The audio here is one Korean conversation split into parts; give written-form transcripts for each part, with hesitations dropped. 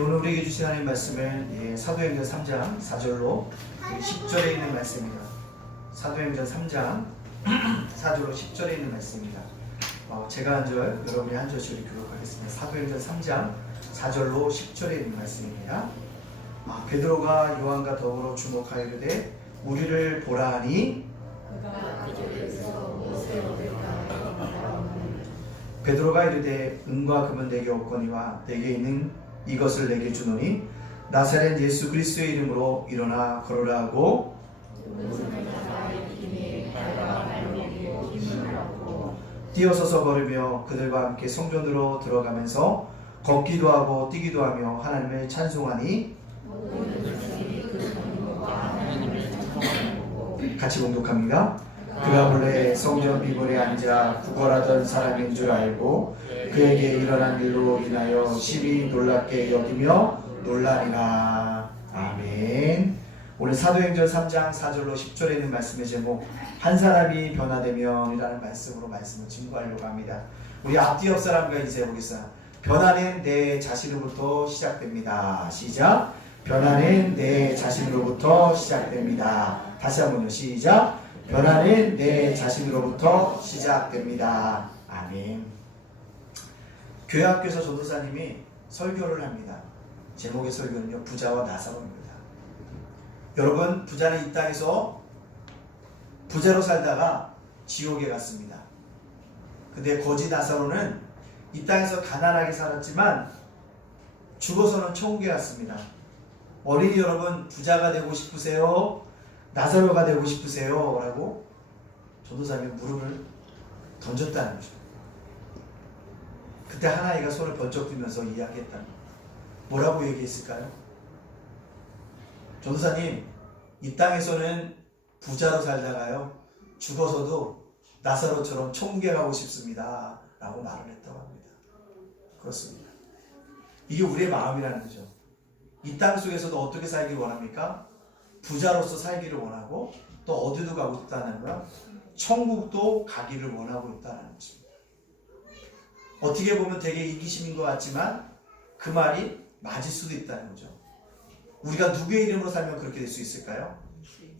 오늘 우리에게 주신 하나님의 말씀은 사도행전 3장 4절로 10절에 있는 말씀입니다. 사도행전 3장 4절로 10절에 있는 말씀입니다. 제가 한 절, 여러분이 한 절씩 교독하겠습니다. 사도행전 3장 4절로 10절에 있는 말씀입니다. 베드로가 요한과 더불어 주목하여 이르되 우리를 보라 하니 베드로가 이르되 은과 금은 내게 없거니와 내게 있는 이것을 내게 주노니 나사렛 예수 그리스도의 이름으로 일어나 걸으라 하고 뛰어서서 걸으며 그들과 함께 성전으로 들어가면서 걷기도 하고 뛰기도 하며 하나님을 찬송하니 같이 봉독합니다. 그가 본래 성전 비번에 앉아 구걸하던 사람인 줄 알고 그에게 일어난 일로 인하여 심히 놀랍게 여기며 놀라니라. 아멘. 오늘 사도행전 3장 4절로 10절에 있는 말씀의 제목 한 사람이 변화되면 이라는 말씀으로 말씀을 증거하려고 합니다. 우리 앞뒤 옆 사람과 인사해 보겠습니다. 변화는 내 자신으로부터 시작됩니다. 시작. 변화는 내 자신으로부터 시작됩니다. 다시 한번요. 시작. 변화는 내 자신으로부터 시작됩니다. 아멘. 교회 학교에서 전도사님이 설교를 합니다. 제목의 설교는요, 부자와 나사로입니다. 여러분, 부자는 이 땅에서 부자로 살다가 지옥에 갔습니다. 근데 거지 나사로는 이 땅에서 가난하게 살았지만 죽어서는 천국에 갔습니다. 어린이 여러분, 부자가 되고 싶으세요? 나사로가 되고 싶으세요? 라고 전도사님이 물음을 던졌다는 거죠. 그때 한 아이가 손을 번쩍 들면서 이야기했다는 거예요. 뭐라고 얘기했을까요? 전도사님, 이 땅에서는 부자로 살다가요 죽어서도 나사로처럼 천국에 가고 싶습니다 라고 말을 했다고 합니다. 그렇습니다. 이게 우리의 마음이라는 거죠. 이 땅 속에서도 어떻게 살기를 원합니까? 부자로서 살기를 원하고 또 어디도 가고 싶다는 거야. 천국도 가기를 원하고 있다는 것입니다. 어떻게 보면 되게 이기심인 것 같지만 그 말이 맞을 수도 있다는 거죠. 우리가 누구의 이름으로 살면 그렇게 될 수 있을까요?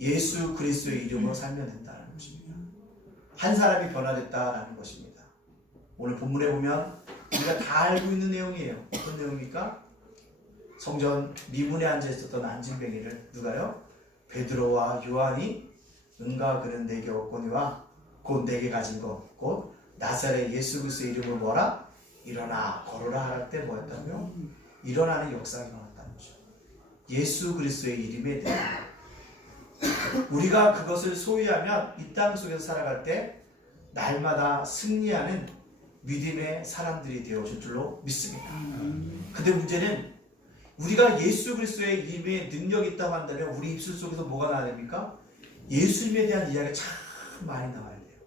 예수 그리스도의 이름으로 살면 된다는 것입니다. 한 사람이 변화됐다라는 것입니다. 오늘 본문에 보면 우리가 다 알고 있는 내용이에요. 어떤 내용입니까? 성전 미문에 앉아 있었던 안진뱅이를 누가요? 베드로와 요한이 은과 금은 내게 없거니와 곧 내게 가진 것 곧 나사렛 예수 그리스도의 이름으로 뭐라? 일어나 걸어라 할 때 뭐였다고요? 일어나는 역사가 일어났다는 거죠. 예수 그리스도의 이름에 대해 우리가 그것을 소유하면 이 땅 속에서 살아갈 때 날마다 승리하는 믿음의 사람들이 되어줄 줄로 믿습니다. 근데 문제는 우리가 예수 그리스도의 이름에 능력이 있다고 한다면 우리 입술 속에서 뭐가 나와야 됩니까? 예수님에 대한 이야기가 참 많이 나와야 돼요.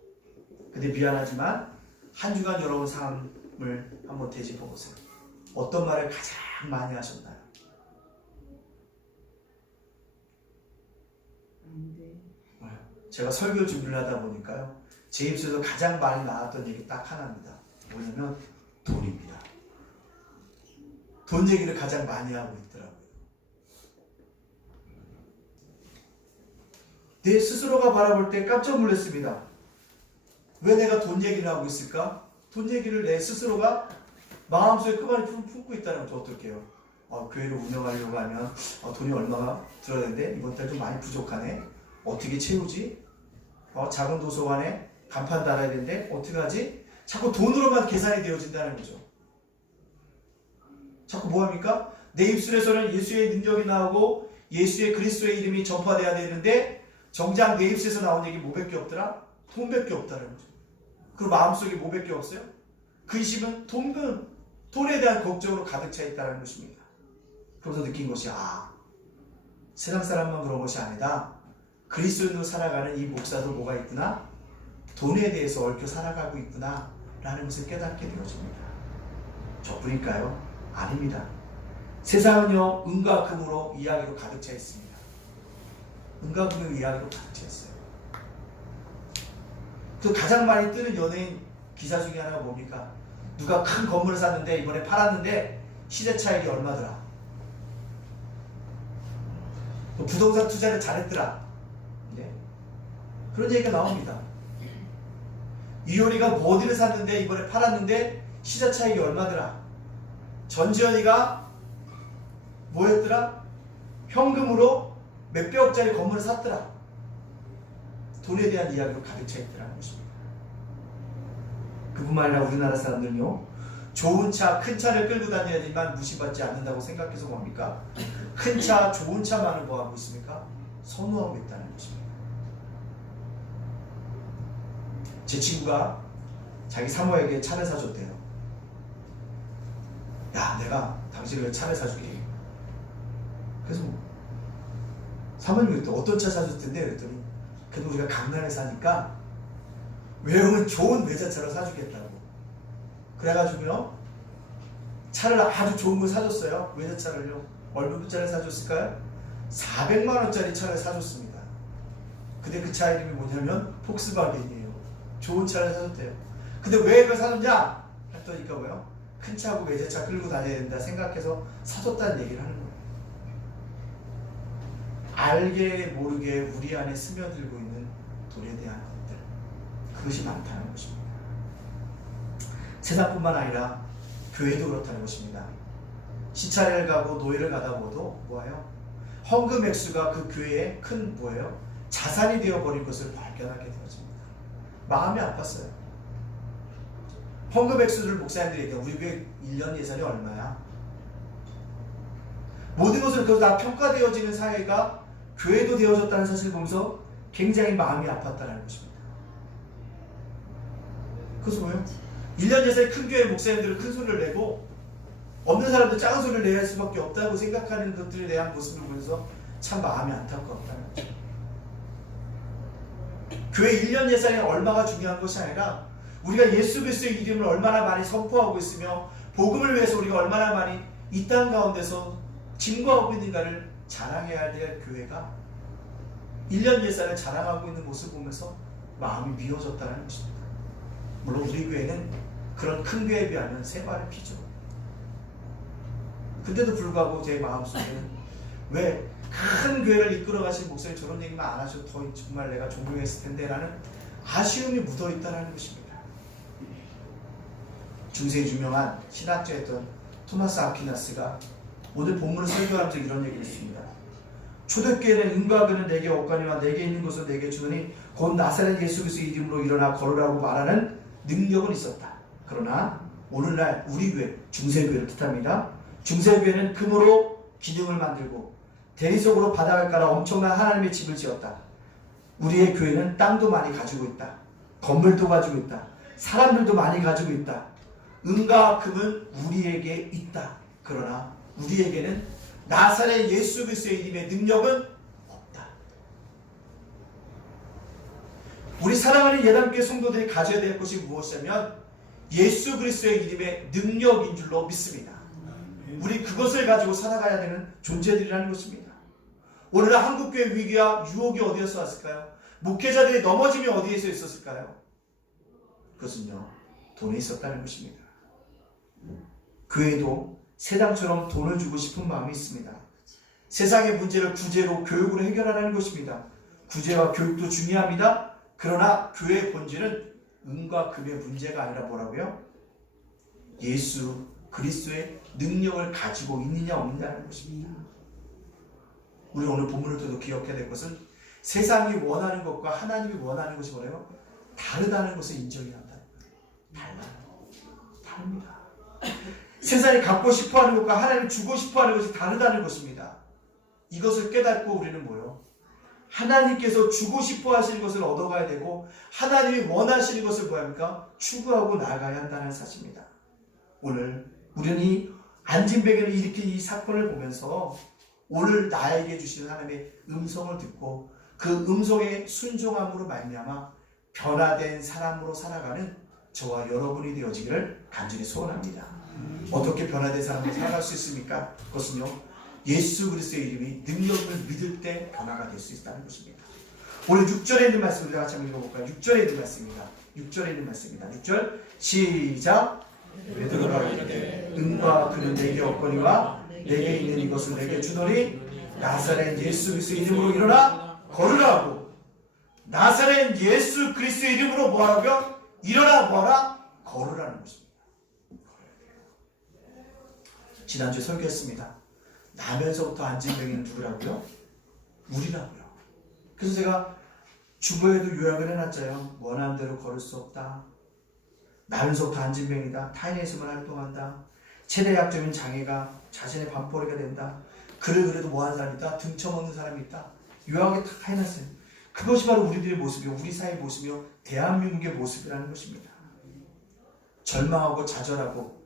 근데 미안하지만 한 주간 여러분 삶을 한번 되짚어 보세요. 어떤 말을 가장 많이 하셨나요? 제가 설교 준비를 하다 보니까요, 제 입술에서 가장 많이 나왔던 얘기 딱 하나입니다. 뭐냐면 돈입니다. 돈 얘기를 가장 많이 하고 있더라고요. 내 스스로가 바라볼 때 깜짝 놀랐습니다. 왜 내가 돈 얘기를 하고 있을까? 돈 얘기를 내 스스로가 마음속에 끄만히 품고 있다는 건 어떨게요? 교회를 운영하려고 하면 돈이 얼마가 들어야 되는데 이번 달 좀 많이 부족하네. 어떻게 채우지? 작은 도서관에 간판 달아야 되는데 어떻게 하지? 자꾸 돈으로만 계산이 되어진다는 거죠. 자꾸 뭐합니까? 내 입술에서는 예수의 능력이 나오고 예수의 그리스도의 이름이 전파돼야 되는데 정작 내 입술에서 나온 얘기 뭐밖에 없더라? 돈밖에 없다는 거죠. 그리고 마음속에 뭐밖에 없어요? 근심은 돈에 대한 걱정으로 가득 차 있다는 것입니다. 그러면서 느낀 것이 세상 사람만 그런 것이 아니다. 그리스도인으로 살아가는 이 목사도 뭐가 있구나? 돈에 대해서 얽혀 살아가고 있구나 라는 것을 깨닫게 되어집니다. 저뿐일까요? 아닙니다. 세상은요, 은과 금으로 이야기로 가득 차 있습니다. 은과 금의 이야기로 가득 차 있어요. 또 가장 많이 뜨는 연예인 기사 중에 하나가 뭡니까? 누가 큰 건물을 샀는데 이번에 팔았는데 시세 차익이 얼마더라? 부동산 투자를 잘했더라. 네. 그런 얘기가 나옵니다. 이효리가 뭐 어디를 샀는데 이번에 팔았는데 시세 차익이 얼마더라. 전지현이가 뭐였더라? 현금으로 몇백억짜리 건물을 샀더라. 돈에 대한 이야기로 가득 차 있더라는 것입니다. 그뿐만 아니라 우리나라 사람들은요, 좋은 차, 큰 차를 끌고 다녀야지만 무시받지 않는다고 생각해서 뭡니까? 큰 차, 좋은 차만을 뭐 하고 있습니까? 선호하고 있다는 것입니다. 제 친구가 자기 사모에게 차를 사줬대요. 야, 내가 당신을 차를 사줄게. 그래서 사모님이 또 어떤 차 사줄 텐데? 그랬더니 그래도 우리가 강남에 사니까 외형은 좋은 외제차를 사주겠다고. 그래가지고요, 차를 아주 좋은 걸 사줬어요. 외제차를요. 얼마짜리 사줬을까요? 400만원짜리 차를 사줬습니다. 근데 그 차 이름이 뭐냐면 폭스바겐이에요. 좋은 차를 사줬대요. 근데 왜 그걸 사줬냐? 했더니까 뭐요? 큰 차하고 외제차 끌고 다녀야 된다 생각해서 사줬다는 얘기를 하는 거예요. 알게 모르게 우리 안에 스며들고 있는 돈에 대한 것들, 그것이 많다는 것입니다. 세상뿐만 아니라 교회도 그렇다는 것입니다. 시차를 가고 노예를 가다 보도 뭐예요? 헌금 액수가 그 교회의 큰 뭐예요? 자산이 되어버린 것을 발견하게 되어집니다. 마음이 아팠어요. 헌금 액수를 목사님들에게 우리 교회 1년 예산이 얼마야? 모든 것을 그것도 다 평가되어지는 사회가 교회도 되어졌다는 사실을 보면서 굉장히 마음이 아팠다는 것입니다. 그래서 뭐예요? 1년 예산이 큰 교회 목사님들은 큰 소리를 내고 없는 사람도 작은 소리를 내야 할 수밖에 없다고 생각하는 것들에 대한 모습을 보면서 참 마음이 안타까웠다는 거죠. 교회 1년 예산이 얼마가 중요한 것이 아니라 우리가 예수 그리스도의 이름을 얼마나 많이 선포하고 있으며 복음을 위해서 우리가 얼마나 많이 이 땅 가운데서 증거하고 있는가를 자랑해야 될 교회가 1년 예산을 자랑하고 있는 모습을 보면서 마음이 미워졌다는 것입니다. 물론 우리 교회는 그런 큰 교회에 비하면 세 발의 피죠. 근데도 불구하고 제 마음속에는 왜 큰 교회를 이끌어 가신 목사님 저런 얘기만 안 하셔도 더 정말 내가 존경했을 텐데 라는 아쉬움이 묻어 있다는 것입니다. 중세에 유명한 신학자였던 토마스 아퀴나스가 오늘 본문을 설교하면서 이런 얘기를 했습니다. 초대교회는 은과 금은 내게 없거니와 내게 있는 것을 내게 주느니 곧 나사렛 예수 그리스도의 이름으로 일어나 걸으라고 말하는 능력은 있었다. 그러나 오늘날 우리 교회, 중세교회를 뜻합니다. 중세교회는 금으로 기둥을 만들고 대리석으로 바닥을 깔아 엄청난 하나님의 집을 지었다. 우리의 교회는 땅도 많이 가지고 있다. 건물도 가지고 있다. 사람들도 많이 가지고 있다. 은과 금은 우리에게 있다. 그러나 우리에게는 나사렛 예수 그리스도의 이름의 능력은 없다. 우리 사랑하는 예담교회 성도들이 가져야 될 것이 무엇이냐면 예수 그리스도의 이름의 능력인 줄로 믿습니다. 우리 그것을 가지고 살아가야 되는 존재들이라는 것입니다. 오늘 한국교회 위기와 유혹이 어디에서 왔을까요? 목회자들이 넘어짐이 어디에서 있었을까요? 그것은요, 돈에 있었다는 것입니다. 교회도 세상처럼 돈을 주고 싶은 마음이 있습니다. 세상의 문제를 구제로 교육으로 해결하라는 것입니다. 구제와 교육도 중요합니다. 그러나 교회의 본질은 은과 금의 문제가 아니라 뭐라고요? 예수 그리스도의 능력을 가지고 있느냐 없느냐는 것입니다. 우리 오늘 본문을 통해서 기억해야 될 것은 세상이 원하는 것과 하나님이 원하는 것이 뭐래요? 다르다는 것을 인정해야 한다는 거예요. 다릅니다. 세상이 갖고 싶어하는 것과 하나님이 주고 싶어하는 것이 다르다는 것입니다. 이것을 깨닫고 우리는 뭐예요? 하나님께서 주고 싶어 하시는 것을 얻어가야 되고 하나님이 원하시는 것을 뭐합니까? 추구하고 나아가야 한다는 사실입니다. 오늘 우리는 이 안진뱅이를 일으킨 이 사건을 보면서 오늘 나에게 주시는 하나님의 음성을 듣고 그 음성의 순종함으로 말미암아 변화된 사람으로 살아가는 저와 여러분이 되어지기를 간절히 소원합니다. 어떻게 변화된 사람으로 살아갈 수 있습니까? 그것은요, 예수 그리스도의 이름이 능력을 믿을 때 변화가 될 수 있다는 것입니다. 오늘 6절에 있는 말씀 우리가 같이 한번 읽어볼까요? 6절에 있는 말씀입니다. 6절에 있는 말씀입니다. 6절 시작. 베드로가 이르되 은과 금은 내게 없거니와 내게 있는 이것을 내게 주노니 나사렛 예수 그리스도의 이름으로 일어나 걸으라고. 나사렛 예수 그리스도의 이름으로 뭐하라고요? 일어나 뭐하라? 걸으라는 것입니다. 지난주에 설교했습니다. 나면서부터 앉은 병인은 누구라고요? 우리라고요. 그래서 제가 주보에도 요약을 해놨잖아요. 원하는 대로 걸을 수 없다. 나면서부터 앉은 병이다. 타인의 힘을 활동한다. 최대 약점인 장애가 자신의 반포리가 된다. 그래도 뭐하는 사람이 있다. 등쳐먹는 사람이 있다. 요약에 다 해놨어요. 그것이 바로 우리들의 모습이요, 우리 사회의 모습이요, 대한민국의 모습이라는 것입니다. 절망하고 좌절하고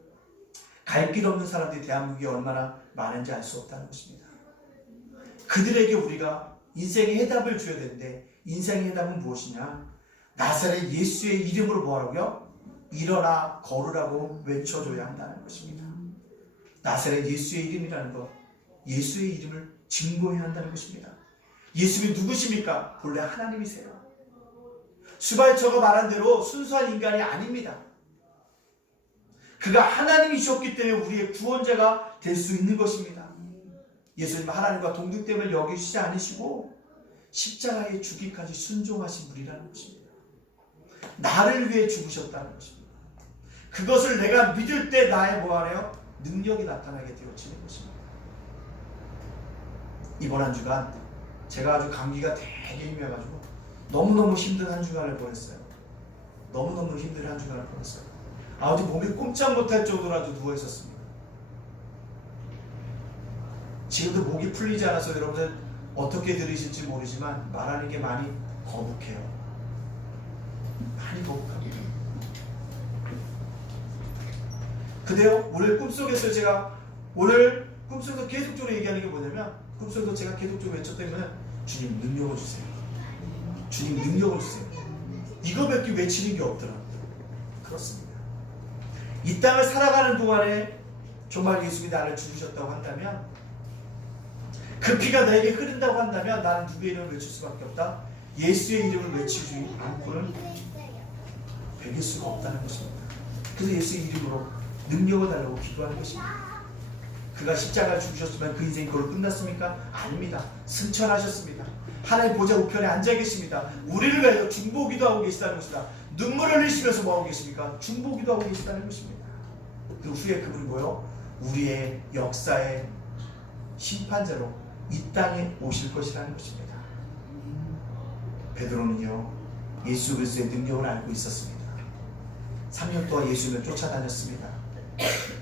갈 길 없는 사람들이 대한민국에 얼마나 많은지 알 수 없다는 것입니다. 그들에게 우리가 인생의 해답을 줘야 되는데, 인생의 해답은 무엇이냐? 나사렛 예수의 이름으로 뭐하라고요? 일어나 걸으라고 외쳐줘야 한다는 것입니다. 나사렛 예수의 이름이라는 것, 예수의 이름을 증거해야 한다는 것입니다. 예수님이 누구십니까? 본래 하나님이세요. 수발처가 말한 대로 순수한 인간이 아닙니다. 그가 하나님이셨기 때문에 우리의 구원자가 될 수 있는 것입니다. 예수님은 하나님과 동등됨을 여기시지 않으시고 십자가에 죽기까지 순종하신 분이라는 것입니다. 나를 위해 죽으셨다는 것입니다. 그것을 내가 믿을 때 나의 뭐하래요? 능력이 나타나게 되어지는 것입니다. 이번 한 주간 제가 아주 감기가 되게 심해가지고 너무너무 힘든 한 주간을 보냈어요. 너무너무 힘든 한 주간을 보냈어요. 아주 몸이 꼼짝 못할 정도라도 누워있었습니다. 지금도 목이 풀리지 않아서 여러분들 어떻게 들으실지 모르지만 말하는 게 많이 거북해요. 많이 거북합니다. 근데요, 오늘 꿈속에서 제가 오늘 꿈속에서 계속적으로 얘기하는 게 뭐냐면, 꿈속에서 제가 계속적으로 외쳤던 거는 주님 능력을 주세요. 주님 능력을 주세요. 이거밖에 외치는 게 없더라고요. 그렇습니다. 이 땅을 살아가는 동안에 정말 예수님이 나를 죽으셨다고 한다면, 그 피가 나에게 흐른다고 한다면 나는 누구의 이름을 외칠 수밖에 없다. 예수의 이름을 외치지 않고는 베길 수가 없다는 것입니다. 그래서 예수의 이름으로 능력을 달라고 기도하는 것입니다. 그가 십자가를 죽으셨으면 그 인생이 그걸로 끝났습니까? 아닙니다. 승천하셨습니다. 하나님 보좌 우편에 앉아 계십니다. 우리를 위해서 중보기도 하고 계시다는 것이다. 눈물을 흘리시면서 뭐하고 계십니까? 중보기도 하고 계시다는 것입니다. 그 후에 그분이 뭐요? 우리의 역사의 심판자로 이 땅에 오실 것이라는 것입니다. 베드로는요, 예수 그리스도의 능력을 알고 있었습니다. 3년 동안 예수님을 쫓아다녔습니다.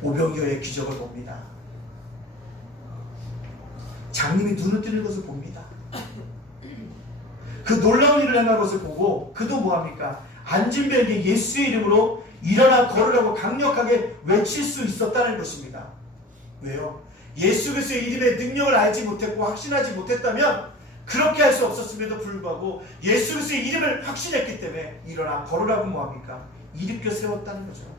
오병이어의 기적을 봅니다. 장님이 눈을 뜨는 것을 봅니다. 그 놀라운 일을 행한 것을 보고 그도 뭐합니까? 앉은 병에게 예수의 이름으로 일어나 걸으라고 강력하게 외칠 수 있었다는 것입니다. 왜요? 예수 그리스도의 이름의 능력을 알지 못했고 확신하지 못했다면 그렇게 할 수 없었음에도 불구하고 예수 그리스도의 이름을 확신했기 때문에 일어나 걸으라고 뭐합니까? 일으켜 세웠다는 거죠.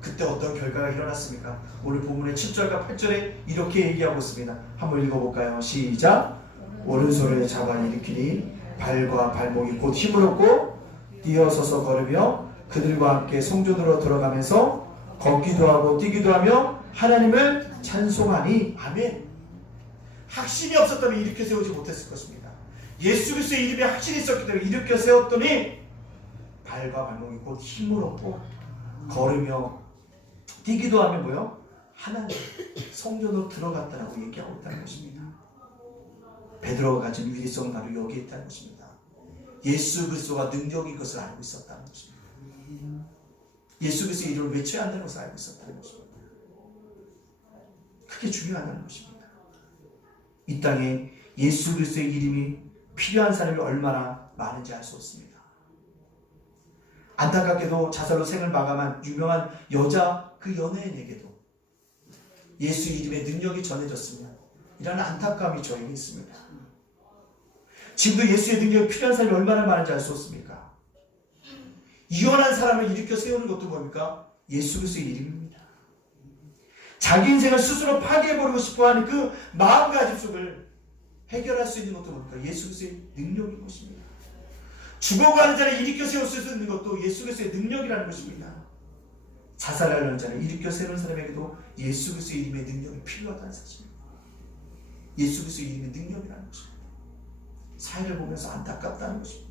그때 어떤 결과가 일어났습니까? 오늘 본문의 7절과 8절에 이렇게 얘기하고 있습니다. 한번 읽어볼까요? 시작! 오른손을 잡아 일으키니 발과 발목이 곧 힘을 얻고 뛰어서서 걸으며 그들과 함께 성전으로 들어가면서 걷기도 하고 뛰기도 하며 하나님을 찬송하니. 아멘. 확신이 없었다면 일으켜 세우지 못했을 것입니다. 예수 그리스도의 이름에 확신이 있었기 때문에 일으켜 세웠더니 발과 발목이 곧 힘을 얻고 걸으며 뛰기도 하며 뭐요? 하나님 성전으로 들어갔다라고 얘기하고 있다는 것입니다. 베드로가 가진 위대성은 바로 여기에 있다는 것입니다. 예수 그리스도가 능력인 것을 알고 있었다는 것입니다. 예수 그리스도의 이름을 외쳐야 한다는 것을 알고 있었다는 것입니다. 그게 중요하다는 것입니다. 이 땅에 예수 그리스도의 이름이 필요한 사람이 얼마나 많은지 알 수 없습니다. 안타깝게도 자살로 생을 마감한 유명한 여자 그 연예인에게도 예수의 이름의 능력이 전해졌으면 이라는 안타까움이 저에게 있습니다. 지금도 예수의 능력이 필요한 사람이 얼마나 많은지 알 수 없습니까? 이혼한 사람을 일으켜 세우는 것도 뭡니까? 예수 그리스도의 이름입니다. 자기 인생을 스스로 파괴해버리고 싶어하는 그 마음가짐 속을 해결할 수 있는 것도 뭡니까? 예수 그리스도의 능력인 것입니다. 죽어가는 자를 일으켜 세울 수 있는 것도 예수 그리스도의 능력이라는 것입니다. 자살하려는 자를 일으켜 세우는 사람에게도 예수 그리스도의 이름의 능력이 필요하다는 사실입니다. 예수 그리스도의 이름의 능력이라는 것입니다. 사회를 보면서 안타깝다는 것입니다.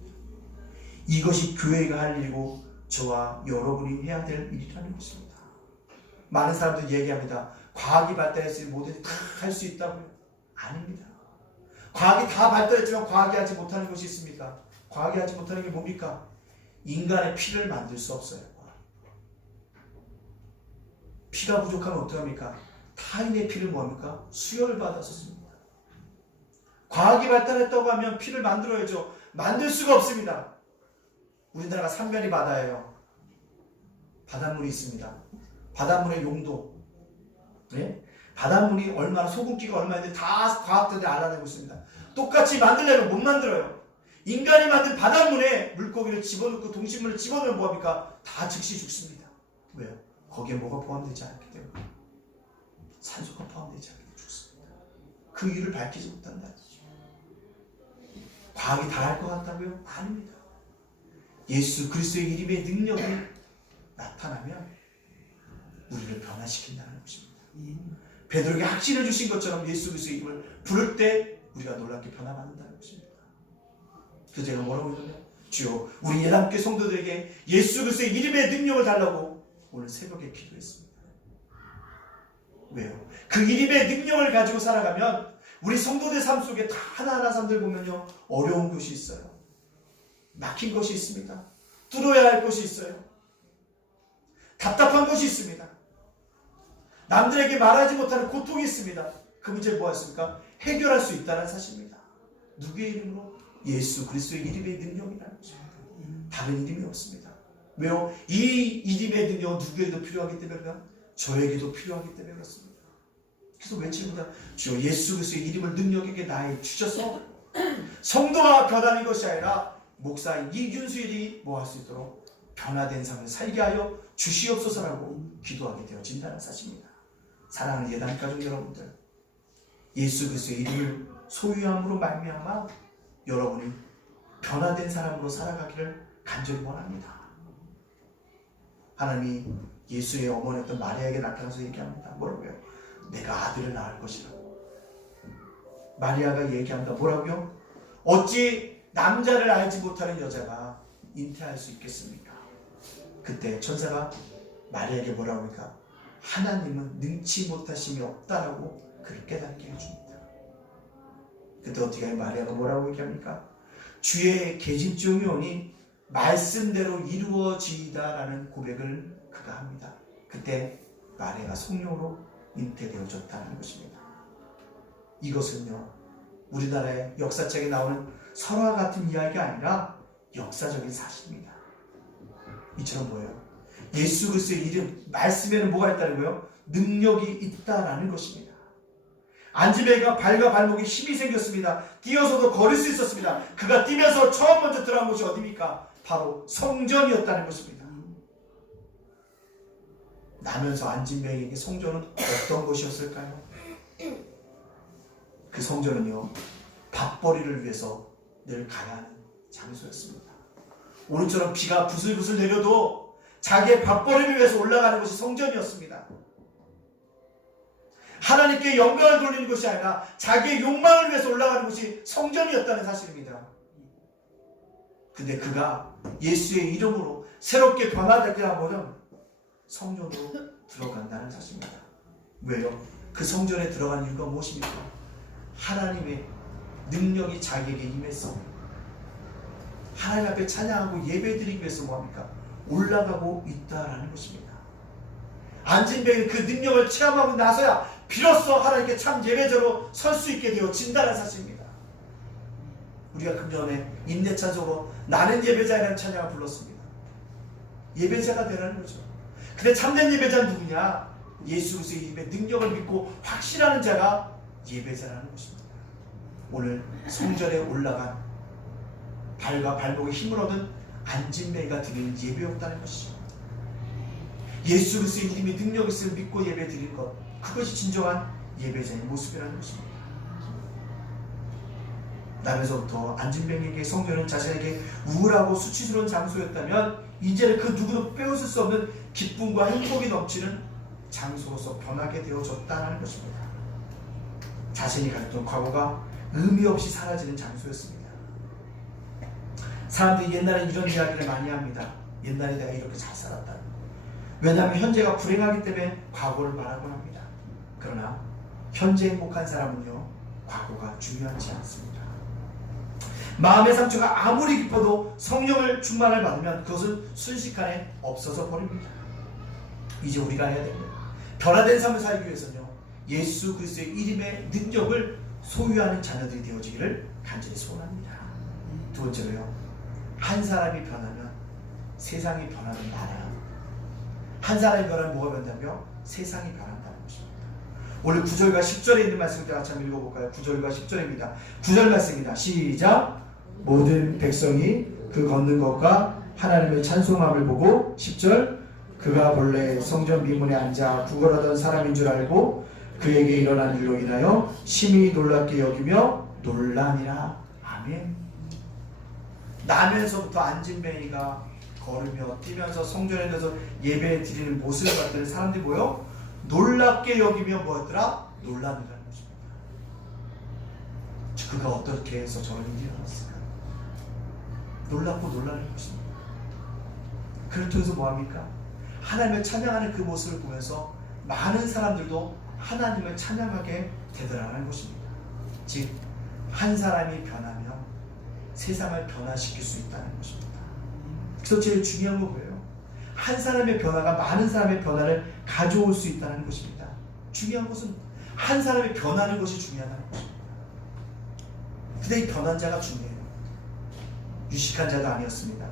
이것이 교회가 할 일이고 저와 여러분이 해야 될 일이라는 것입니다. 많은 사람들이 얘기합니다. 과학이 발달했으니 뭐든지 다 할 수 있다고요. 아닙니다. 과학이 다 발달했지만 과학이 하지 못하는 것이 있습니까? 과학이 하지 못하는 게 뭡니까? 인간의 피를 만들 수 없어요. 피가 부족하면 어떡합니까? 타인의 피를 뭐합니까? 수혈을 받아서 씁니다. 과학이 발달했다고 하면 피를 만들어야죠. 만들 수가 없습니다. 우리나라가 삼면이 바다예요. 바닷물이 있습니다. 바닷물의 용도, 네? 바닷물이 얼마나, 소금기가 얼마인데 다 과학자들이 알아내고 있습니다. 똑같이 만들려면 못 만들어요. 인간이 만든 바닷물에 물고기를 집어넣고 동식물을 집어넣으면 뭐합니까? 다 즉시 죽습니다. 왜요? 거기에 뭐가 포함되지 않기 때문에. 산소가 포함되지 않기 때문에 죽습니다. 그 이유를 밝히지 못한다. 과학이 다 할 것 같다고요? 아닙니다. 예수 그리스도의 이름의 능력이 나타나면 우리를 변화시킨다는 것입니다. 베드로에게 확신을 주신 것처럼 예수 그리스도의 이름을 부를 때 우리가 놀랍게 변화받는다는 것입니다. 그래서 제가 뭐라고 했냐면, 주여 우리 예담교회 성도들에게 예수 그리스도의 이름의 능력을 달라고 오늘 새벽에 기도했습니다. 왜요? 그 이름의 능력을 가지고 살아가면 우리 성도들 삶 속에 다 하나하나 사람들 보면요, 어려운 것이 있어요. 막힌 것이 있습니다. 뚫어야 할 것이 있어요. 답답한 것이 있습니다. 남들에게 말하지 못하는 고통이 있습니다. 그 문제를 뭐했습니까? 해결할 수 있다는 사실입니다. 누구의 이름으로? 예수 그리스도의 이름의 능력이라는 것입니다. 다른 이름이 없습니다. 왜요? 이 이름의 능력은 누구에게도 필요하기 때문에 그렇습니다. 저에게도 필요하기 때문에 그렇습니다. 그래서 외칩니다. 주여 예수 그리스도의 이름을 능력에게 나에 주셔서 성도가 변하는 것이 아니라 목사인 이윤수일이 뭐 할 수 있도록 변화된 삶을 살게 하여 주시옵소서라고 기도하게 되어진다는 사실입니다. 사랑하는 예단 가족 여러분들, 예수 그리스도의 이름을 소유함으로 말미암아 여러분이 변화된 사람으로 살아가기를 간절히 원합니다. 하나님이 예수의 어머니였던 마리아에게 나타나서 얘기합니다. 뭐라고요? 내가 아들을 낳을 것이라고. 마리아가 얘기합니다. 뭐라고요? 어찌 남자를 알지 못하는 여자가 잉태할 수 있겠습니까? 그때 천사가 마리아에게 뭐라고 합니까? 하나님은 능치 못하심이 없다라고 그를 깨닫게 해줍니다. 그때 어떻게 마리아가 뭐라고 얘기합니까? 주의 계집종이 오니 말씀대로 이루어지이다라는 고백을 그가 합니다. 그때 마리아가 성령으로 잉태되어졌다는 것입니다. 이것은요, 우리나라의 역사책에 나오는 설화 같은 이야기가 아니라 역사적인 사실입니다. 이처럼 뭐예요? 예수 그리스도의 이름, 말씀에는 뭐가 있다는 거예요? 능력이 있다라는 것입니다. 안지배가 발과 발목에 힘이 생겼습니다. 뛰어서도 걸을 수 있었습니다. 그가 뛰면서 처음 먼저 들어간 곳이 어디입니까? 바로 성전이었다는 것입니다. 나면서 안진뱅에게 성전은 어떤 곳이었을까요? 그 성전은요, 밥벌이를 위해서 늘 가야 하는 장소였습니다. 오늘처럼 비가 부슬부슬 내려도 자기의 밥벌이를 위해서 올라가는 것이 성전이었습니다. 하나님께 영광을 돌리는 것이 아니라 자기의 욕망을 위해서 올라가는 것이 성전이었다는 사실입니다. 근데 그가 예수의 이름으로 새롭게 변화되게 하면 성전으로 들어간다는 사실입니다. 왜요? 그 성전에 들어간 이유가 무엇입니까? 하나님의 능력이 자기에게 임해서 하나님 앞에 찬양하고 예배드리기 위해서 뭐합니까? 올라가고 있다라는 것입니다. 안진뱅이 그 능력을 체험하고 나서야 비로소 하나님께 참 예배자로 설 수 있게 되어진다는 사실입니다. 우리가 금년에 인내찬송으로 나는 예배자라는 찬양을 불렀습니다. 예배자가 되라는 거죠. 근데 참된 예배자는 누구냐? 예수 그리스도의 이름의 능력을 믿고 확신하는 자가 예배자라는 것입니다. 오늘 성전에 올라간 발과 발목에 힘을 얻은 안진뱅이가 드리는 예배였다는 것이죠. 예수 그리스도의 이름이 능력이 있음을 믿고 예배 드린 것, 그것이 진정한 예배자의 모습이라는 것입니다. 나면서부터 안진뱅이에게 성전은 자신에게 우울하고 수치스러운 장소였다면 이제는 그 누구도 빼앗을 수 없는 기쁨과 행복이 넘치는 장소로서 변하게 되어졌다는 것입니다. 자신이 가졌던 과거가 의미 없이 사라지는 장소였습니다. 사람들이 옛날에 이런 이야기를 많이 합니다. 옛날에 내가 이렇게 잘 살았다. 왜냐하면 현재가 불행하기 때문에 과거를 말하곤 합니다. 그러나 현재 행복한 사람은요, 과거가 중요하지 않습니다. 마음의 상처가 아무리 깊어도 성령을 충만을 받으면 그것은 순식간에 없어져 버립니다. 이제 우리가 해야 됩니다. 변화된 삶을 살기 위해서는요, 예수 그리스도의 이름의 능력을 소유하는 자녀들이 되어지기를 간절히 소원합니다. 두 번째로요, 한 사람이 변하면 세상이 변하는 나라. 한 사람이 변하면 뭐가 변하며 세상이 변한다는 것입니다. 오늘 9절과 10절에 있는 말씀을 같이 한번 읽어볼까요? 9절과 10절입니다. 9절 말씀입니다. 시작! 모든 백성이 그 걷는 것과 하나님의 찬송함을 보고 10절 그가 본래 성전 미문에 앉아 구걸하던 사람인 줄 알고 그에게 일어난 일로 인하여 심히 놀랍게 여기며 놀라니라. 아멘. 나면서부터 안진뱅이가 걸으며 뛰면서 성전에 들어서 예배 드리는 모습을 봤더니 사람들이 뭐요? 놀랍게 여기며 뭐였더라? 놀라니라는 것입니다. 그가 어떻게 해서 저런 일이 일어났을까? 놀랍고 놀라는 것입니다. 그를 통해서 뭐합니까? 하나님을 찬양하는 그 모습을 보면서 많은 사람들도 하나님을 찬양하게 되더라는 것입니다. 즉, 한 사람이 변하면 세상을 변화시킬 수 있다는 것입니다. 그래서 제일 중요한 건 뭐예요? 한 사람의 변화가 많은 사람의 변화를 가져올 수 있다는 것입니다. 중요한 것은 한 사람이 변하는 것이 중요하다는 것입니다. 근데 이 변한 자가 중요해요. 유식한 자도 아니었습니다.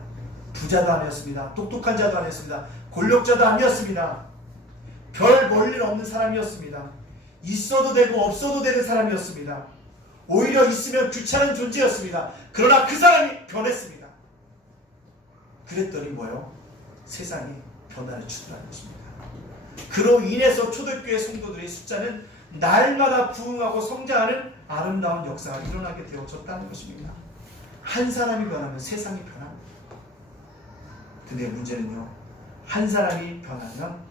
부자도 아니었습니다. 똑똑한 자도 아니었습니다. 권력자도 아니었습니다. 별 볼일 없는 사람이었습니다. 있어도 되고 없어도 되는 사람이었습니다. 오히려 있으면 귀찮은 존재였습니다. 그러나 그 사람이 변했습니다. 그랬더니 뭐예요? 세상이 변화를 주더라는 것입니다. 그로 인해서 초대교회 성도들의 숫자는 날마다 부흥하고 성장하는 아름다운 역사가 일어나게 되어졌다는 것입니다. 한 사람이 변하면 세상이 변합니다. 근데 문제는요, 한 사람이 변하면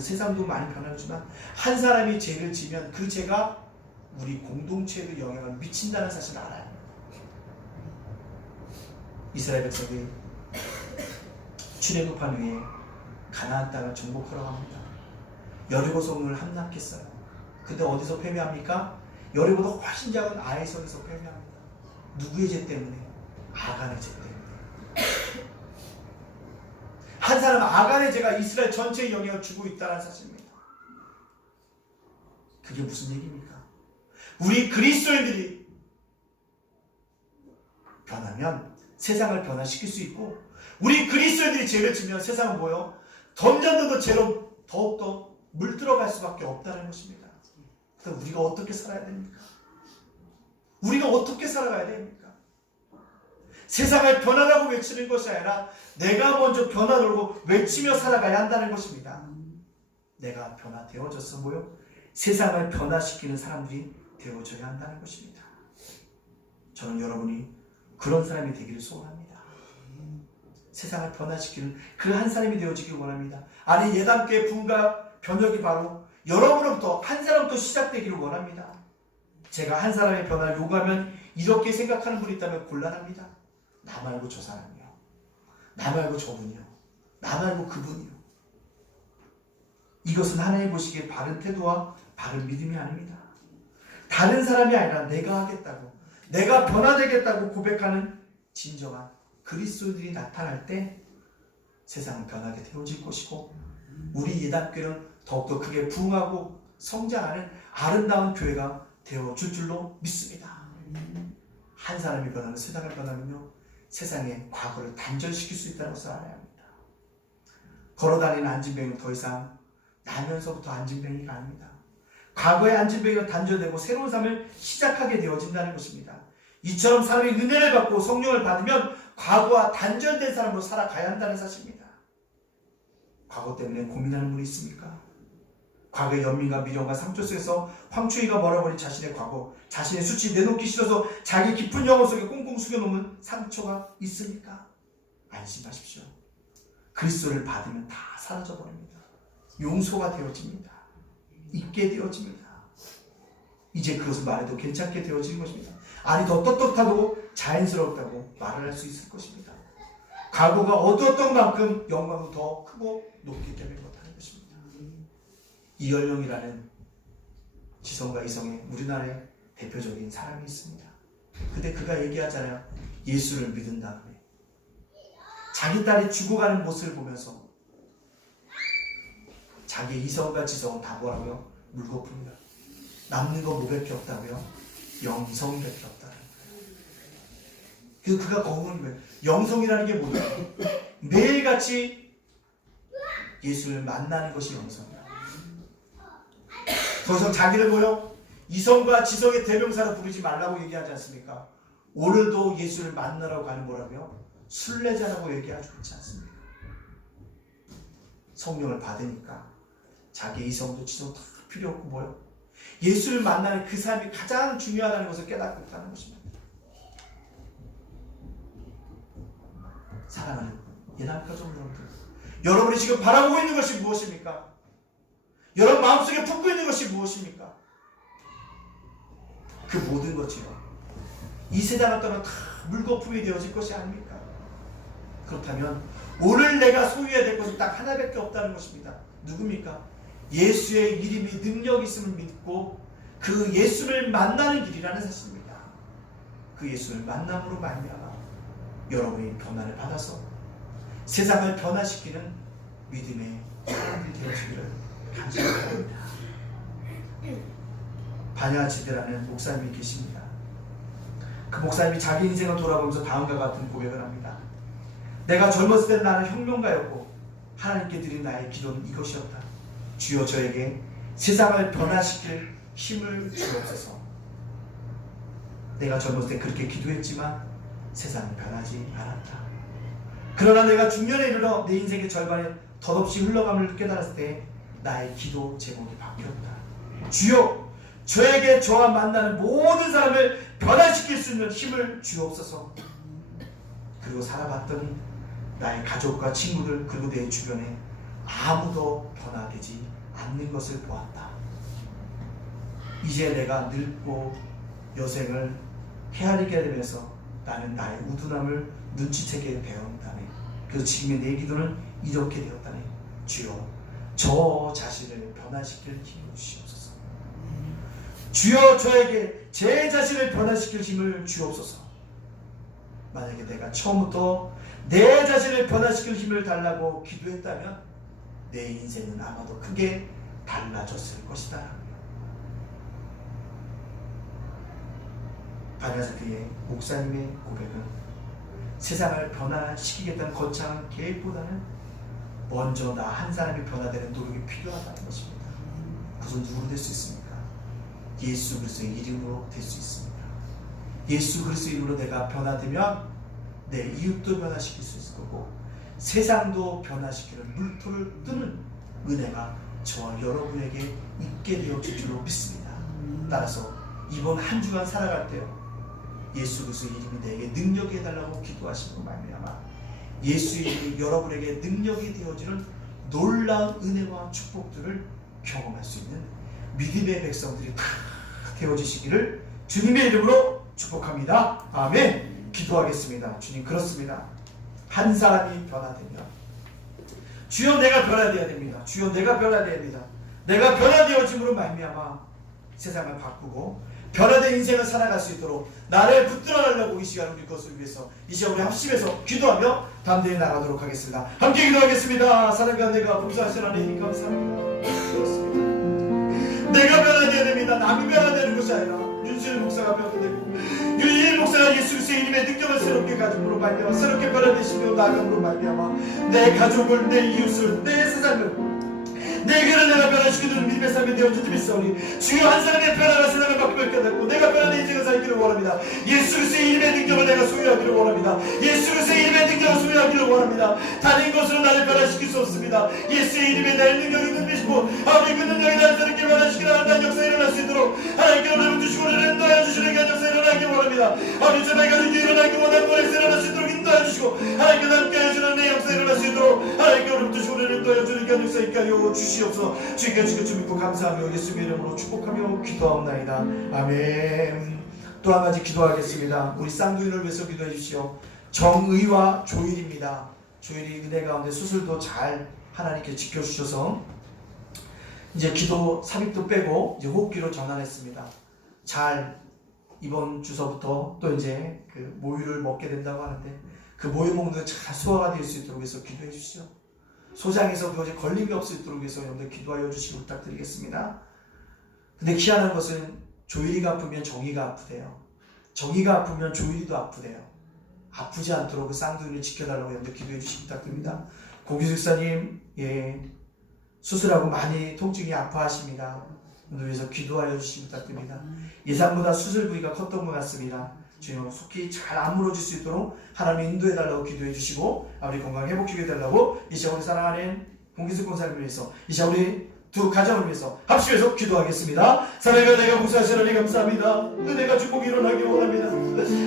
세상도 많이 변하지만 한 사람이 죄를 지면 그 죄가 우리 공동체에도 영향을 미친다는 사실을 알아야 합니다. 이스라엘 백성이 출애굽한 후에 가나안 땅을 정복하러 갑니다. 여리고 성을 함락했어요. 근데 어디서 패배합니까? 여리고보다 훨씬 작은 아이 성에서 패배합니다. 누구의 죄 때문에? 아간의 죄 때문에. 한 사람 아간의 죄가 이스라엘 전체에 영향을 주고 있다는 사실입니다. 그게 무슨 얘기입니까? 우리 그리스도인들이 변하면 세상을 변화시킬 수 있고, 우리 그리스도인들이 죄를 지면 세상은 뭐요? 점점 더 죄로 더욱더 물들어갈 수밖에 없다는 것입니다. 그럼 우리가 어떻게 살아야 됩니까? 우리가 어떻게 살아가야 됩니까? 세상을 변화라고 외치는 것이 아니라 내가 먼저 변화되고 외치며 살아가야 한다는 것입니다. 내가 변화되어져서 뭐요? 세상을 변화시키는 사람들이 되어져야 한다는 것입니다. 저는 여러분이 그런 사람이 되기를 소원합니다. 세상을 변화시키는 그 한 사람이 되어지길 원합니다. 아니, 예담교회 부흥과 변혁이 바로 여러분으로부터 한 사람부터 시작되기를 원합니다. 제가 한 사람의 변화를 요구하면 이렇게 생각하는 분이 있다면 곤란합니다. 나 말고 저 사람이요. 나 말고 저분이요. 나 말고 그분이요. 이것은 하나님 보시기에 바른 태도와 바른 믿음이 아닙니다. 다른 사람이 아니라 내가 하겠다고, 내가 변화되겠다고 고백하는 진정한 그리스도인들이 나타날 때 세상은 변하게 되어질 것이고, 우리 예담교회는 더욱더 크게 부흥하고 성장하는 아름다운 교회가 되어줄 줄로 믿습니다. 한 사람이 변하면 세상을 변하면요, 세상의 과거를 단절시킬 수 있다는 것을 알아야 합니다. 걸어다니는 안진뱅이는 더 이상 나면서부터 안진뱅이가 아닙니다. 과거의 안진뱅이가 단절되고 새로운 삶을 시작하게 되어진다는 것입니다. 이처럼 사람이 은혜를 받고 성령을 받으면 과거와 단절된 사람으로 살아가야 한다는 사실입니다. 과거 때문에 고민하는 분이 있습니까? 과거의 연민과 미련과 상처 속에서 황초이가 멀어버린 자신의 과거, 자신의 수치 내놓기 싫어서 자기 깊은 영혼 속에 꽁꽁 숨겨놓은 상처가 있습니까? 안심하십시오. 그리스도를 받으면 다 사라져버립니다. 용서가 되어집니다. 잊게 되어집니다. 이제 그것을 말해도 괜찮게 되어지는 것입니다. 아니 더 떳떳하고 자연스럽다고 말을 할 수 있을 것입니다. 과거가 어두웠던 만큼 영광도 더 크고 높기 때문에 그렇다는 것입니다. 이열령이라는 지성과 이성의 우리나라의 대표적인 사람이 있습니다. 근데 그가 얘기하잖아요. 예수를 믿은 다음에 자기 딸이 죽어가는 모습을 보면서 자기의 이성과 지성은 다 뭐라고요? 물거품이다. 남는 건 뭐밖에 없다고요? 영성밖에 없다는 거예요. 그가 거부하는 거예요. 영성이라는 게 뭐예요? 매일같이 예수를 만나는 것이 영성이다. 더 이상 자기를 뭐요? 이성과 지성의 대명사로 부르지 말라고 얘기하지 않습니까? 오늘도 예수를 만나러 가는 뭐라고요? 순례자라고 얘기하지 않습니까? 성령을 받으니까 자기 이성도 지성도 다 필요 없고 뭐요? 예수를 만나는 그 삶이 가장 중요하다는 것을 깨닫고 있다는 것입니다. 사랑하는 예남가족 여러분들, 여러분이 지금 바라보고 있는 것이 무엇입니까? 여러분 마음속에 품고 있는 것이 무엇입니까? 그 모든 것이요, 이 세상을 떠나 다 물거품이 되어질 것이 아닙니까? 그렇다면 오늘 내가 소유해야 될 것은 딱 하나밖에 없다는 것입니다. 누굽니까? 예수의 이름이 능력이 있음을 믿고 그 예수를 만나는 길이라는 사실입니다. 그 예수를 만남으로 말미암아 여러분이 변화를 받아서 세상을 변화시키는 믿음의 사람들이 되어지기를 간절히 바랍니다. 반야지대라는 목사님이 계십니다. 그 목사님이 자기 인생을 돌아보면서 다음과 같은 고백을 합니다. 내가 젊었을 때 나는 혁명가였고 하나님께 드린 나의 기도는 이것이었다. 주여 저에게 세상을 변화시킬 힘을 주옵소서. 내가 젊었을 때 그렇게 기도했지만 세상은 변하지 않았다. 그러나 내가 중년에 이르러 내 인생의 절반이 덧없이 흘러감을 깨달았을 때 나의 기도 제목이 바뀌었다. 주여 저에게 저와 만나는 모든 사람을 변화시킬 수 있는 힘을 주옵소서. 그리고 살아봤더니 나의 가족과 친구들 그리고 내 주변에 아무도 변화되지 않는 것을 보았다. 이제 내가 늙고 여생을 헤아리게 되면서 나는 나의 우둔함을 눈치채게 되었다네. 그래서 지금의 내 기도는 이렇게 되었다네. 주여 저 자신을 변화시킬 힘을 주시옵소서. 주여 저에게 제 자신을 변화시킬 힘을 주옵소서. 만약에 내가 처음부터 내 자신을 변화시킬 힘을 달라고 기도했다면 내 인생은 아마도 크게 달라졌을 것이다. 반야사태의 목사님의 고백은 세상을 변화시키겠다는 거창한 계획보다는 먼저 나 한 사람이 변화되는 노력이 필요하다는 것입니다. 그것은 누구로 될 수 있습니까? 예수 그리스도의 이름으로 될 수 있습니다. 예수 그리스도의 이름으로 내가 변화되면 내 이웃도 변화시킬 수 있을 거고 세상도 변화시키는 물토를 뜨는 은혜가 저와 여러분에게 있게 되어질 줄로 믿습니다. 따라서 이번 한 주간 살아갈 때요, 예수 그리스도의 이름이 내게 능력이 해달라고 기도하시는 말미암아 예수의 이름이 여러분에게 능력이 되어지는 놀라운 은혜와 축복들을 경험할 수 있는 믿음의 백성들이 다 되어지시기를 주님의 이름으로 축복합니다. 아멘. 기도하겠습니다. 주님, 그렇습니다. 한 사람이 변화되면 주여 내가 변화되어야 됩니다. 주여 내가 변화되어야 됩니다. 내가 변화되어짐으로 말미암아 세상을 바꾸고 변화된 인생을 살아갈 수 있도록 나를 붙들어 달라고 이 시간 우리 그것을 위해서 이 시간 우리 합심해서 기도하며 다음 대에 나가도록 하겠습니다. 함께 기도하겠습니다. 사랑과 내가 봉사하신 하나님 감사합니다. 그렇습니다. 내가 변화되어야 됩니다. 남이 변화되는 것이 아니라 윤수일 목사가 변화되고 윤일 목사가 예수 그리스도의 이름의 능력을 새롭게 가짐으로 말미암아 새롭게 변화되시며 나아감으로 말미암아 내 가족을, 내 이웃을, 내 세상을, 내 교를 내가 변화시키는 믿음의 삶이 되어준 줄 믿사오니 주여 한 사람의 변화가 세상을 바꾸며 깨닫고 내가 변화된 인생을 살기를 원합니다. 예수 그리스도의 이름의 능력을 내가 소유하기를 원합니다. 예수 그리스도의 이름의 능력을 소유하기를 원합니다. 다른 것으로 나를 변화시킬 수 없습니다. 예수의 이름에 나의 능력이 늘리시고 아버지 그 능력이 나를 새롭게 변화시키는 하나님 역사에 일어날 수 있도록 하나님께 은혜를 주시고 은혜를 인도하여 주시는 그 역사에 일어나기 원합니다. 아버지 제발 가족이 일어나기 원하는 것에 일어날 수 있도록 인도하여 주시고 하나님께 함께 해주는 내 역사에 일어날 수 있도록 하나님께 은혜를 주시고 은혜를 인도하여 주는 그 역사에 있게 하여 주시옵소서. 주님께 주께 주 믿고 감사하며 예수님의 이름으로 축복하며 기도하옵나이다. 아멘. 또 한 가지 기도하겠습니다. 우리 쌍둥이를 위해서 기도해 주시오. 정의와 조일입니다. 조일이 은혜 가운데 수술도 잘 하나님께 지켜주셔서 이제 기도 삽입도 빼고 이제 호흡기로 전환했습니다. 잘 이번 주서부터 또 이제 그 모유를 먹게 된다고 하는데 그 모유 먹는 게 잘 소화가 될 수 있도록 해서 기도해 주시오. 소장에서 도저히 걸림이 없을 수 있도록 해서 여러분들 기도하여 주시기 부탁드리겠습니다. 근데 희한한 것은 조일이가 아프면 정의가 아프대요. 정의가 아프면 조일이도 아프대요. 아프지 않도록 그 쌍둥이를 지켜달라고 여러분들 기도해 주시기 부탁드립니다. 고기숙사님, 예, 수술하고 많이 통증이 아파하십니다. 오늘 위해서 기도하여 주시기 부탁드립니다. 예상보다 수술 부위가 컸던 것 같습니다. 주님 속히 잘 안 무너질 수 있도록 하나님 인도해달라고 기도해 주시고 아버지 건강 회복시켜 달라고 이 시간 우리 사랑하는 공기숙 권사님을 위해서 이 시간 우리 두 가정을 위해서 합심해서 기도하겠습니다. 사랑하는 내가 목사하신 하나님 감사합니다. 은혜가 축복이 일어나기 원합니다.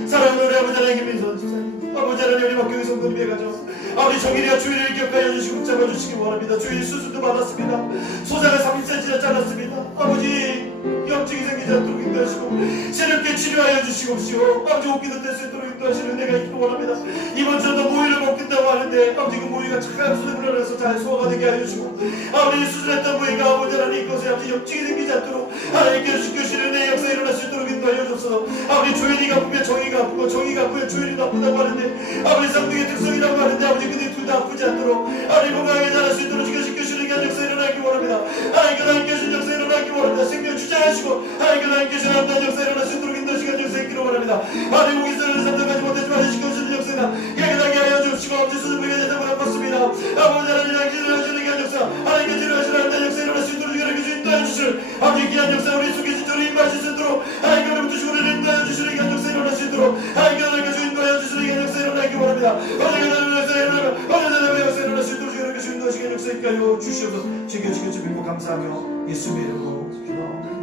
사랑하는 우리 아버지 하나님 김민선 집사님, 아버지 하나님 우리 박경희 성도님의 가정, 아버지 정일이와 주일을 기억하여 주시고 잡아주시기 원합니다. 주일 수술도 받았습니다. 소장을 30cm 잘랐습니다. 아버지 염증이 생기지 않도록 인도하시고 새롭게 치료하여 주시옵시오. 아버지 옷기도 될 수 있도록 인도하시는 은혜가 있기를 원합니다. 이번 주도 모유를 먹긴다고 하는데 아버지 그 모유가 착한 수술을 해서 잘 소화가 되게 하여 주시고 아버지 수술했던 모유가 아버지 하나님 이것에 아버지 염증이 생기지 않도록 하나님께서 지켜주시는 은혜의 역사 일어날 수 있도록 인도하여 주옵소서. 아버지 조일이가 아프면 정의가 아프고 정의가 아프면 조일이도 아프다고 하는데 아버지 쌍둥이의 특성이라고 하는데 아버지 근데 둘 다 아프지 않도록 하나님 건강하게 자랄 수 있도록 지켜주시는 게 역사 일어나기 원합니다. 하나님께서 하나님께 주신 역사 일어나기 원합니다. 생명 주장하시고 하나님께서 하나님께 주신 어떤 역사 일어날 수 있도록 인도하시는 역사 있기를 원합니다. 하나님 목이서는 산정하지 못했지만 지켜주시는 역사가 깨끗하게 하여 주시고 아버지 수술부에 대해서 바꿨습니다. 아버지 하나님 당신을 하시는 게 역사 하나님께 치료하시는 어떤 역사 일어날 수 있도록 하나님께 주신 인도하여 주시는 아버지 귀한 역사 우리 속에 진짜로 임하실 수 있도록 하나님께 우리부터 주시고 인도하여 주시는 게 역사 일어날 수 있도록 하나님께 하나님께 주신 인도하여 주시는 게 역사 일어나기 원합니다. 하나님께 하나님께 역사 일어나면 하나님께 역사 일어날 수 있도록 하나님께 주신 인도하시는 역사 있게 하여 주시옵소서. 지켜주시고 믿고 감사하며 예수의 이름으로 기도합니다.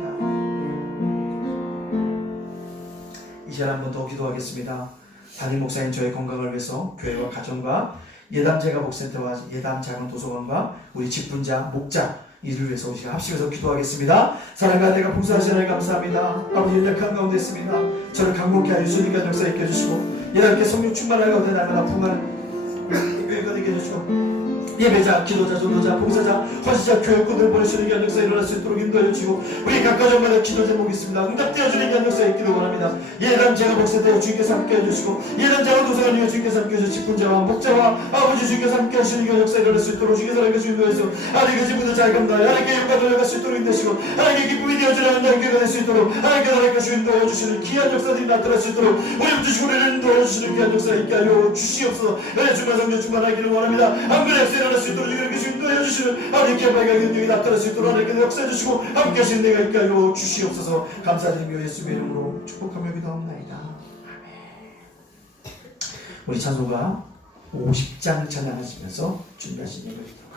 이 시간 한 번 더 기도하겠습니다. 담임 목사님 저의 건강을 위해서 교회와 가정과 예담 제가복센터와 예담 자원도서관과 우리 직분자, 목자 이를 위해서 우리가 합심해서 기도하겠습니다. 사랑과 내가 봉사하시는 하나님 감사합니다. 아버지 연약한 가운데 있습니다. 저를 강복케 하여 주님과 역사 있게 해주시고 예담께 성령 충만할 가운데 날마다 풍성한 교회가 되게 해주시고 예배자, 기도자, 전도자, 봉사자, 헌시자, 교육꾼들 보내시는 게 역사 일어날 수 있도록 인도해 주시고 우리 각 가정마다 기도 제목이 있습니다. 응답되어주는 게 역사 있기를 원합니다. 예단 제가 복세되어 주님께서 함께 해주시고 예단 자가 도서관이여 주님께서 함께 해주시고 직분자와 목자와 아버지 주님께서 함께 하시는 게 역사 일어날 수 있도록 주님께서 함께 인도해서 하나님께 지금부터 잘 감당하여 하나님께 영광 돌려갈 수 있도록 인도하시고 하나님께 기쁨이 되어주는 하나님께 될 수 있도록 하나님께 하나님께 인도하여 주시는 귀한 역사들이 나타날 수 있도록 우리부터 주님을 인도하여 주시는 귀한 역사 있게 하여 주시옵소서. 내 주만 성령 충만하기를 원합니다. 한글의 역사 일어날 수 있도록 이렇게 인도해 주시는 하나님께 발견의 능력이 나타날 수 있도록 하나님께 역사해 주시고 함께 하시는 내가 있게 하여 주시옵소서. 감사드리며 예수의 이름으로 축복하며 기도합니다. 아멘. 우리 찬송가 50장 찬양하시면서 준비하신 예배입니다.